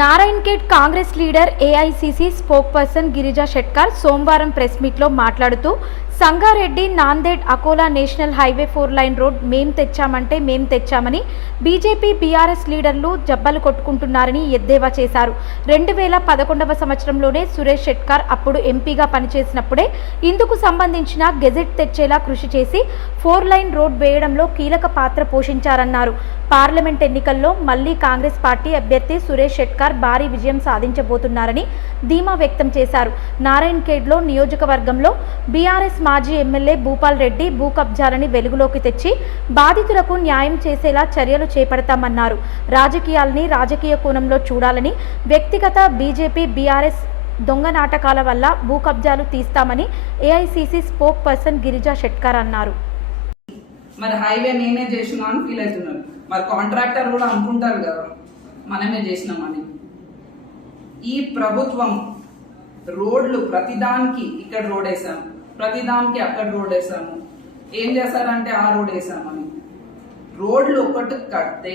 Narayankhed Congress leader AICC spokesperson Girija Shetkar సోమవారం press మీట్లో మాట్లాడుతూ Sangareddy Nanded Akola national highway 4 line road మేం తెచ్చామంటే మేం తెచ్చామని బీజేపీ బీఆర్ఎస్ లీడర్లు జబ్బలు కొట్టుకుంటున్నారని ఎద్దేవా చేశారు. 2011వ సంవత్సరంలోనే సురేష్ షెట్కర్ అప్పుడు ఎంపీగా పనిచేసినప్పుడే ఇందుకు సంబంధించిన గెజెట్ తెచ్చేలా కృషి చేసి 4 లైన్ రోడ్ వేయడంలో కీలక పాత్ర పోషించారన్నారు. పార్లమెంట్ ఎన్నికల్లో మళ్లీ కాంగ్రెస్ పార్టీ అభ్యర్థి సురేష్ షెట్కర్ భారీ విజయం సాధించబోతున్నారని ధీమా వ్యక్తం చేశారు. నారాయణఖేడ్లో నియోజకవర్గంలో బీఆర్ఎస్ మాజీ ఎమ్మెల్యే భూపాల్ రెడ్డి భూ కబ్జాలని వెలుగులోకి తెచ్చి బాధితులకు న్యాయం చేసేలా చర్యలు చేపడతామన్నారు. రాజకీయాల్ని రాజకీయ కోణంలో చూడాలని, వ్యక్తిగత బీజేపీ బీఆర్ఎస్ దొంగ నాటకాల వల్ల భూ కబ్జాలు తీస్తామని AICC spokesperson Girija Shetkar అన్నారు. మరి హైవే నేనే చేసినా అని ఫీల్ అవుతున్నారు. మరి కాంట్రాక్టర్ కూడా అనుకుంటారు కదా మనమే చేసినామని. ఈ ప్రభుత్వం రోడ్లు ప్రతిదానికి ఇక్కడ రోడ్ వేసాము, ప్రతిదానికి అక్కడ రోడ్ వేసాము, ఏం చేశారంటే ఆ రోడ్ వేసామని. రోడ్లు ఒకటి కడితే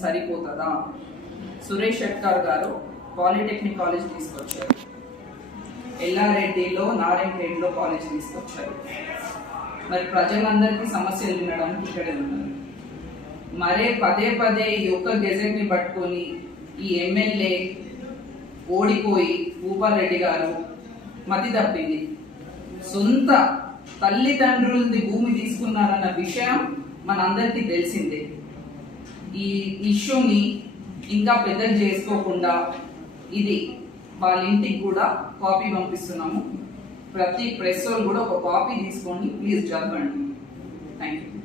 సరిపోతుందా? సురేష్ షెట్కర్ గారు పాలిటెక్నిక్ కాలేజ్ తీసుకొచ్చారు, ఎల్లారెడ్డిలో నారాయణఖేడ్లో కాలేజ్ తీసుకొచ్చారు. మరి ప్రజలందరికీ సమస్యలు వినడానికి ఇక్కడే ఉన్నారు. మరే పదే పదే ఈ ఒక్క గెజెట్ ని పట్టుకొని ఈ ఎమ్మెల్యే ఓడిపోయి భూపాల్ రెడ్డి గారు మతి తప్పింది. సొంత తల్లిదండ్రులది భూమి తీసుకున్నారన్న విషయం మనందరికీ తెలిసిందే. ఈ ఇష్యూని ఇంకా పెద్దలు చేసుకోకుండా ఇది వాళ్ళ ఇంటికి కూడా కాపీ పంపిస్తున్నాము. ప్రతి ప్రెస్ వాళ్ళు కూడా ఒక కాపీ తీసుకోండి, ప్లీజ్ చదవండి. Thank you.